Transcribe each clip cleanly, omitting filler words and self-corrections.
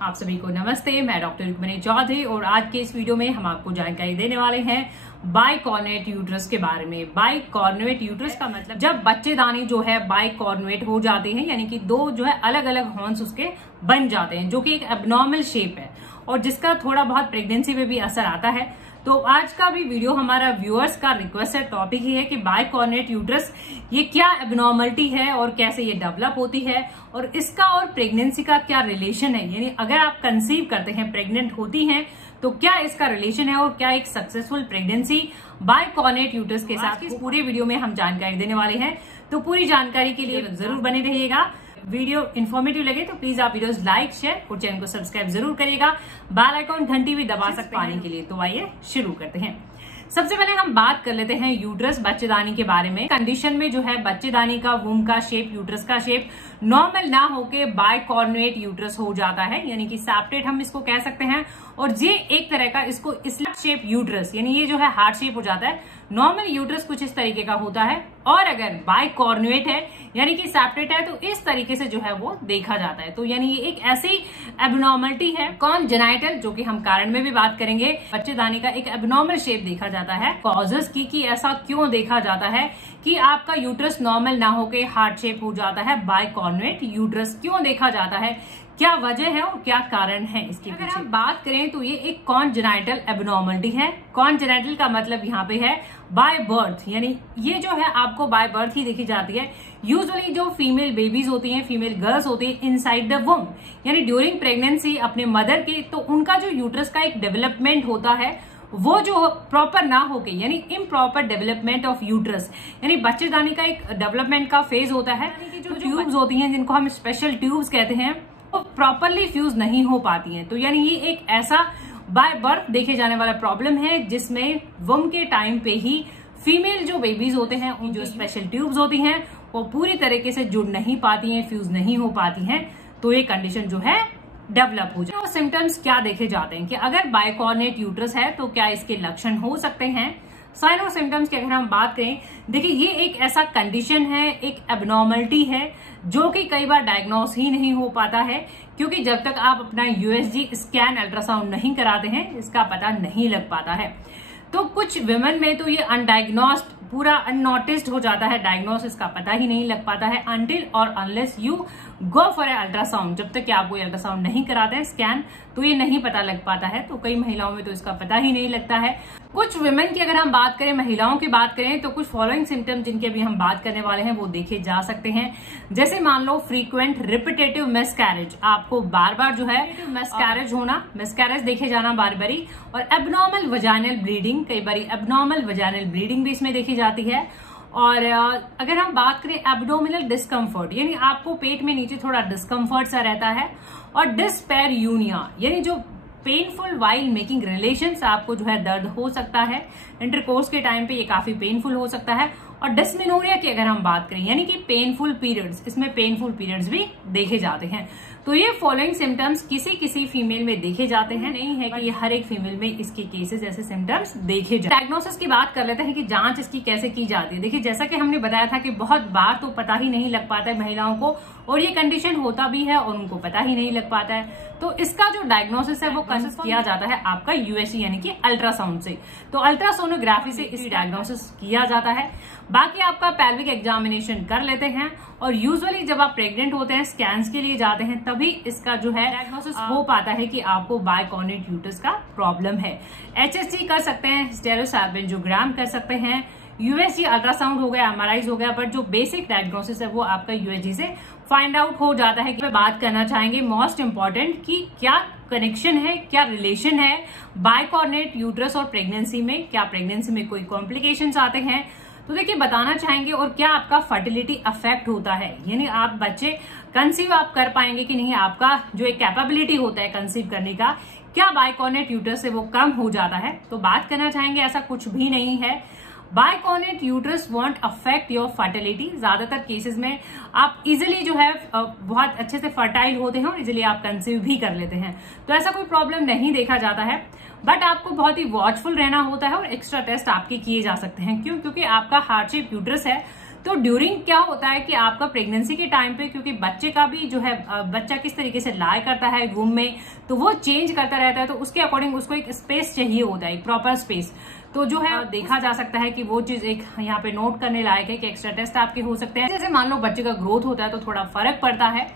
आप सभी को नमस्ते। मैं डॉक्टर रुक्मिणी चौधरी और आज के इस वीडियो में हम आपको जानकारी देने वाले हैं बाइकॉर्नुएट यूट्रस के बारे में। बाइकॉर्नुएट यूट्रस का मतलब जब बच्चेदानी जो है बाइकॉर्नुएट हो जाते हैं, यानी कि दो जो है अलग अलग हॉर्न्स उसके बन जाते हैं, जो कि एक एब्नॉर्मल शेप है और जिसका थोड़ा बहुत प्रेगनेंसी में भी असर आता है। तो आज का भी वीडियो हमारा व्यूअर्स का रिक्वेस्टेड टॉपिक ही है कि बाइकॉर्नुएट यूट्रस ये क्या एब्नॉर्मलिटी है और कैसे ये डेवलप होती है और इसका और प्रेगनेंसी का क्या रिलेशन है। यानी अगर आप कंसीव करते हैं, प्रेग्नेंट होती हैं, तो क्या इसका रिलेशन है और क्या एक सक्सेसफुल प्रेगनेंसी बाइकॉर्नुएट यूट्रस के साथ। इस पूरे वीडियो में हम जानकारी देने वाले हैं, तो पूरी जानकारी के लिए जरूर बने रहिएगा। वीडियो इन्फॉर्मेटिव लगे तो प्लीज आप वीडियोस लाइक, शेयर और चैनल को सब्सक्राइब जरूर करिएगा। बेल आइकॉन घंटी भी दबा सकते हैं के लिए। तो आइए शुरू करते हैं। सबसे पहले हम बात कर लेते हैं यूट्रस बच्चेदानी के बारे में। कंडीशन में जो है बच्चेदानी का वूम का शेप, यूट्रस का शेप नॉर्मल ना होके बाइकॉर्नुएट यूट्रस हो जाता है, यानी कि सेप्टेट हम इसको कह सकते हैं। और ये एक तरह का इसको स्लिट शेप यूट्रस, यानी ये जो है हार्ट शेप हो जाता है। नॉर्मल यूट्रस कुछ इस तरीके का होता है और अगर बाइकॉर्नुएट है यानी कि सेप्टेट है तो इस तरीके से जो है वो देखा जाता है। तो यानी ये एक ऐसी एब्नॉर्मलिटी है कॉन्जेनाइटल, जो कि हम कारण में भी बात करेंगे। बच्चेदानी का एक एब्नॉर्मल शेप देखा जाता है। कॉजेस की कि ऐसा क्यों देखा जाता है कि आपका यूट्रस नॉर्मल ना होके हार्ट शेप हो जाता है, बाइकॉर्नुएट यूट्रस क्यों देखा जाता है, क्या वजह है और क्या कारण है इसके पीछे। अगर हम बात करें तो ये एक कॉन्जेनाइटल एब्नॉर्मलिटी है। कॉन्जेनाइटल का मतलब यहाँ पे है बाय बर्थ, यानी ये जो है आपको बाय बर्थ ही देखी जाती है। यूजुअली जो फीमेल बेबीज होती हैं, फीमेल गर्ल्स होती हैं इनसाइड द वुम, यानी ड्यूरिंग प्रेगनेंसी अपने मदर के, तो उनका जो यूट्रस का एक डेवलपमेंट होता है वो जो प्रॉपर ना होके, यानी इम्प्रॉपर डेवलपमेंट ऑफ यूट्रस, यानी बच्चेदानी का एक डेवलपमेंट का फेज होता है। जो ट्यूब्स होती हैं जिनको हम स्पेशल ट्यूब्स कहते हैं, वो प्रॉपरली फ्यूज नहीं हो पाती हैं। तो यानी ये एक ऐसा बाय बर्थ देखे जाने वाला प्रॉब्लम है जिसमें वुम के टाइम पे ही फीमेल जो बेबीज होते हैं, उन जो स्पेशल ट्यूब्स होती हैं वो पूरी तरीके से जुड़ नहीं पाती हैं, फ्यूज नहीं हो पाती हैं। तो ये कंडीशन जो है डेवलप हो जाए। तो सिम्टम्स क्या देखे जाते हैं कि अगर बाइकॉर्नुएट यूट्रस है तो क्या इसके लक्षण हो सकते हैं। साइन और सिम्टम्स की अगर हम बात करें, देखिए ये एक ऐसा कंडीशन है, एक एब्नॉर्मलिटी है जो कि कई बार डायग्नोस ही नहीं हो पाता है, क्योंकि जब तक आप अपना यूएसजी स्कैन अल्ट्रासाउंड नहीं कराते हैं इसका पता नहीं लग पाता है। तो कुछ विमेन में तो ये अनडायग्नोस्ड, पूरा अननोटिस्ड हो जाता है, डायग्नोसिस का पता ही नहीं लग पाता है अनटिल और unless you go for a ultrasound. जब तक कि आप कोई अल्ट्रासाउंड नहीं कराते हैं, स्कैन, तो ये नहीं पता लग पाता है। तो कई महिलाओं में तो इसका पता ही नहीं लगता है। कुछ विमेन की अगर हम बात करें, महिलाओं की बात करें, तो कुछ फॉलोइंग सिम्टम्स जिनके भी हम बात करने वाले हैं वो देखे जा सकते हैं। जैसे मान लो फ्रीक्वेंट रिपीटेटिव मिसकैरेज, आपको बार बार जो है मिसकैरेज होना, मिसकैरेज देखे जाना बार बारी, और एब्नॉर्मल वजाइनल ब्लीडिंग, कई बार एब्नॉर्मल वजाइनल ब्लीडिंग भी इसमें देखी जाती है। और अगर हम बात करें एब्डोमिनल डिस्कम्फर्ट, यानी आपको पेट में नीचे थोड़ा डिस्कम्फर्ट सा रहता है, और डिस्पैरियूनिया, यानी जो पेनफुल वाइल मेकिंग रिलेशंस, आपको जो है दर्द हो सकता है इंटरकोर्स के टाइम पे, ये काफी पेनफुल हो सकता है। और डिस्मेनोरिया की अगर हम बात करें, यानी कि पेनफुल पीरियड्स, इसमें पेनफुल पीरियड्स भी देखे जाते हैं। तो ये फॉलोइंग सिम्टम्स किसी किसी फीमेल में देखे जाते हैं, नहीं है कि ये हर एक फीमेल में इसके केसेस ऐसे सिम्टम्स देखे जाते हैं। डायग्नोसिस की बात कर लेते हैं कि जांच इसकी कैसे की जाती है। देखिए जैसा कि हमने बताया था कि बहुत बार तो पता ही नहीं लग पाता है महिलाओं को, और ये कंडीशन होता भी है और उनको पता ही नहीं लग पाता है। तो इसका जो डायग्नोसिस है वो कंसिस्ट किया जाता है आपका यूएसजी यानी कि अल्ट्रासाउंड से। तो अल्ट्रासोनोग्राफी से इस डायग्नोसिस किया जाता है। बाकी आपका पेल्विक एग्जामिनेशन कर लेते हैं, और यूजुअली जब आप प्रेग्नेंट होते हैं, स्कैन्स के लिए जाते हैं, तभी इसका जो है डायग्नोसिस हो पाता है कि आपको बाइकॉर्नुएट यूट्रस का प्रॉब्लम है। एचएसजी कर सकते हैं, स्टेरोसाल्पिंजोग्राम कर सकते हैं, यूएसजी अल्ट्रासाउंड हो गया, एमआरआई हो गया, बट जो बेसिक डायग्नोसिस है वो आपका यूएसजी से फाइंड आउट हो जाता है। कि बात करना चाहेंगे मोस्ट इंपॉर्टेंट कि क्या कनेक्शन है, क्या रिलेशन है बाइकॉर्नुएट यूट्रस और प्रेगनेंसी में, क्या प्रेगनेंसी में कोई कॉम्प्लिकेशंस आते हैं। तो देखिए बताना चाहेंगे, और क्या आपका फर्टिलिटी अफेक्ट होता है, यानी आप बच्चे कंसीव आप कर पाएंगे कि नहीं, आपका जो एक कैपेबिलिटी होता है कंसीव करने का, क्या बाइकॉर्नुएट यूट्रस से वो कम हो जाता है। तो बात करना चाहेंगे ऐसा कुछ भी नहीं है। Bicornuate uterus want affect your fertility. ज्यादातर केसेस में आप इजिली जो है बहुत अच्छे से फर्टाइल होते हैं और इजिली आप कंसीव भी कर लेते हैं, तो ऐसा कोई प्रॉब्लम नहीं देखा जाता है। बट आपको बहुत ही वॉचफुल रहना होता है और एक्स्ट्रा टेस्ट आपके किए जा सकते हैं। क्यों? क्योंकि आपका हार्ट शेप यूट्रस है, तो ड्यूरिंग क्या होता है कि आपका प्रेगनेंसी के टाइम पे, क्योंकि बच्चे का भी जो है बच्चा किस तरीके से लाई करता है वूम में, तो वो चेंज करता रहता है, तो उसके अकॉर्डिंग उसको एक स्पेस चाहिए होता है, एक प्रॉपर स्पेस। तो जो है देखा जा सकता है कि वो चीज एक यहाँ पे नोट करने लायक है कि एक्स्ट्रा टेस्ट आपके हो सकते हैं। जैसे मान लो बच्चे का ग्रोथ होता है तो थोड़ा फर्क पड़ता है,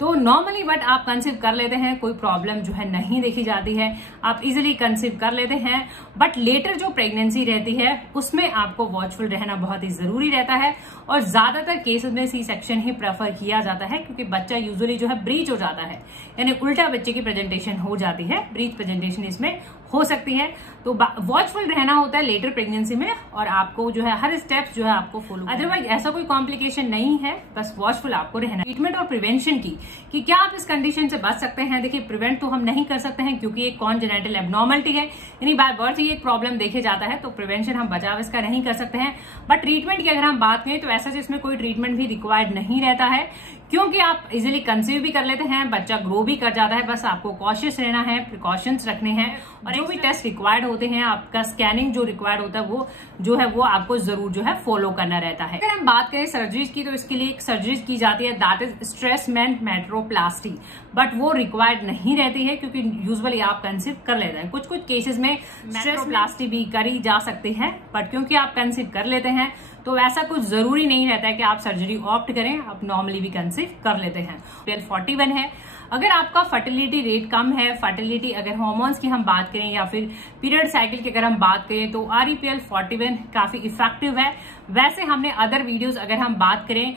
तो नॉर्मली बट आप कंसीव कर लेते हैं, कोई प्रॉब्लम जो है नहीं देखी जाती है, आप इजीली कंसीव कर लेते हैं। बट लेटर जो प्रेगनेंसी रहती है उसमें आपको वॉचफुल रहना बहुत ही जरूरी रहता है, और ज्यादातर केसेस में सी सेक्शन ही प्रेफर किया जाता है, क्योंकि बच्चा यूजुअली जो है ब्रीच हो जाता है, यानी उल्टा बच्चे की प्रेजेंटेशन हो जाती है, ब्रीच प्रेजेंटेशन इसमें हो सकती है। तो वॉचफुल रहना होता है लेटर प्रेगनेंसी में, और आपको जो है हर स्टेप्स जो है आपको फॉलो, अदरवाइज ऐसा कोई कॉम्प्लिकेशन नहीं है, बस वॉचफुल आपको रहना। ट्रीटमेंट और प्रिवेंशन की कि क्या आप इस कंडीशन से बच सकते हैं। देखिए, प्रिवेंट तो हम नहीं कर सकते हैं क्योंकि एक कॉन्जेनिटल एब्नॉर्मलिटी है, यानी बाय बर्थ ही एक प्रॉब्लम देखे जाता है, तो प्रिवेंशन हम बचाव इसका नहीं कर सकते हैं। बट ट्रीटमेंट की अगर हम बात करें तो ऐसा इसमें कोई ट्रीटमेंट भी रिक्वायर्ड नहीं रहता है, क्योंकि आप इजीली कंसीव भी कर लेते हैं, बच्चा ग्रो भी कर जाता है। बस आपको कॉशियस रहना है, प्रिकॉशंस रखने हैं, और जो भी टेस्ट रिक्वायर्ड होते हैं, आपका स्कैनिंग जो रिक्वायर्ड होता है वो जो है वो आपको जरूर जो है फॉलो करना रहता है। अगर हम बात करें सर्जरीज की, तो इसके लिए एक सर्जरीज की जाती है, दैट इज स्ट्रेसमेंट मेट्रोप्लास्टी, बट वो रिक्वायर्ड नहीं रहती है क्योंकि यूजुअली आप कंसीव कर लेते हैं। कुछ कुछ केसेस में मेट्रोप्लास्टी भी करी जा सकती है, बट क्योंकि आप कंसीव कर लेते हैं तो ऐसा कुछ जरूरी नहीं रहता है कि आप सर्जरी ऑप्ट करें, आप नॉर्मली भी कंसीव कर लेते हैं। REPL 41 है। अगर आपका फर्टिलिटी रेट कम है, फर्टिलिटी अगर हार्मोन्स की हम बात करें या फिर पीरियड साइकिल की अगर हम बात करें, तो REPL 41 काफी इफेक्टिव है। वैसे हमने अदर वीडियोस अगर हम बात करें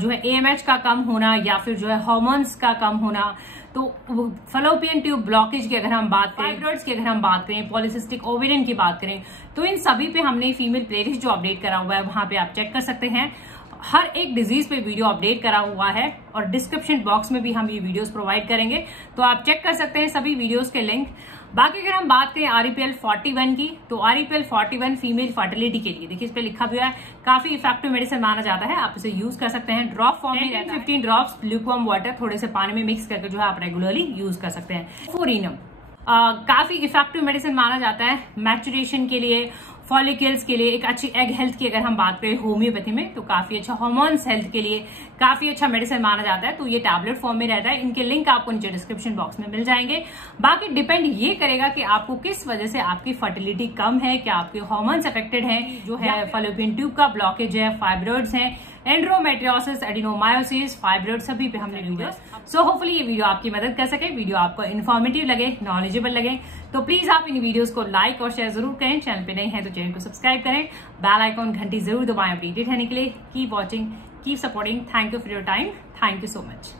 जो है AMH का कम होना या फिर जो है हार्मोन्स का कम होना, तो फैलोपियन ट्यूब ब्लॉकेज की अगर हम बात करें, फाइब्रॉइड्स की अगर हम बात करें, पॉलिसिस्टिक ओवेरियन की बात करें, तो इन सभी पे हमने फीमेल प्लेलिस्ट जो अपडेट करा हुआ है वहां पे आप चेक कर सकते हैं। हर एक डिजीज पे वीडियो अपडेट करा हुआ है, और डिस्क्रिप्शन बॉक्स में भी हम ये वीडियोस प्रोवाइड करेंगे, तो आप चेक कर सकते हैं सभी वीडियोस के लिंक। बाकी अगर हम बात करें REPL 41 की, तो REPL 41 फीमेल फर्टिलिटी के लिए, देखिए इस पे लिखा हुआ है, काफी इफेक्टिव मेडिसिन माना जाता है, आप इसे यूज कर सकते हैं। ड्रॉप फॉर्म में रहता है, 15 ड्रॉप्स ल्यूकवार्म वाटर थोड़े से पानी में मिक्स करके जो है आप रेगुलरली यूज कर सकते हैं। फोरिनम काफी इफेक्टिव मेडिसिन माना जाता है मैचुरेशन के लिए, फॉलिकल्स के लिए, एक अच्छी एग हेल्थ की अगर हम बात करें होम्योपैथी में, तो काफी अच्छा हार्मोन्स हेल्थ के लिए काफी अच्छा मेडिसिन माना जाता है। तो ये टैबलेट फॉर्म में रहता है, इनके लिंक आपको नीचे डिस्क्रिप्शन बॉक्स में मिल जाएंगे। बाकी डिपेंड ये करेगा कि आपको किस वजह से आपकी फर्टिलिटी कम है, क्या आपके हार्मोन्स अफेक्टेड है, जो है फैलोपियन ट्यूब का ब्लॉकेज है, फाइब्रॉइड्स है, एंड्रोमेट्रियोसिस, एडिनोमायोसिस, फाइब्रॉइड, सभी पे हमने वीडियोस। सो होपफुली ये वीडियो आपकी मदद कर सके, वीडियो आपको इन्फॉर्मेटिव लगे, नॉलेजेबल लगे, तो प्लीज आप इन वीडियोस को लाइक और शेयर जरूर करें। चैनल पे नए हैं तो चैनल को सब्सक्राइब करें, बेल आइकॉन घंटी जरूर दबाएं अपडेटेड रहने के लिए। Keep watching, keep supporting. Thank you for your time, thank you so much.